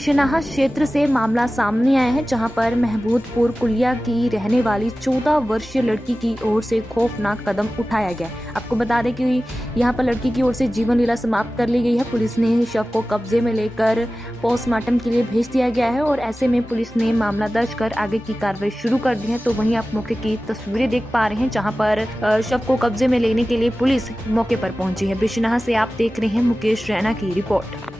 बिशनाहा क्षेत्र से मामला सामने आया है, जहां पर महमूदपुर कुलिया की रहने वाली 14 वर्षीय लड़की की ओर से खौफनाक कदम उठाया गया। आपको बता दें कि यहां पर लड़की की ओर से जीवन लीला समाप्त कर ली गई है। पुलिस ने शव को कब्जे में लेकर पोस्टमार्टम के लिए भेज दिया गया है और ऐसे में पुलिस ने मामला दर्ज कर आगे की कार्रवाई शुरू कर दी है। तो वहीं आप मौके की तस्वीरें देख पा रहे हैं, जहां पर शव को कब्जे में लेने के लिए पुलिस मौके पर पहुंची है। बिशनाहा से आप देख रहे हैं मुकेश रैना की रिपोर्ट।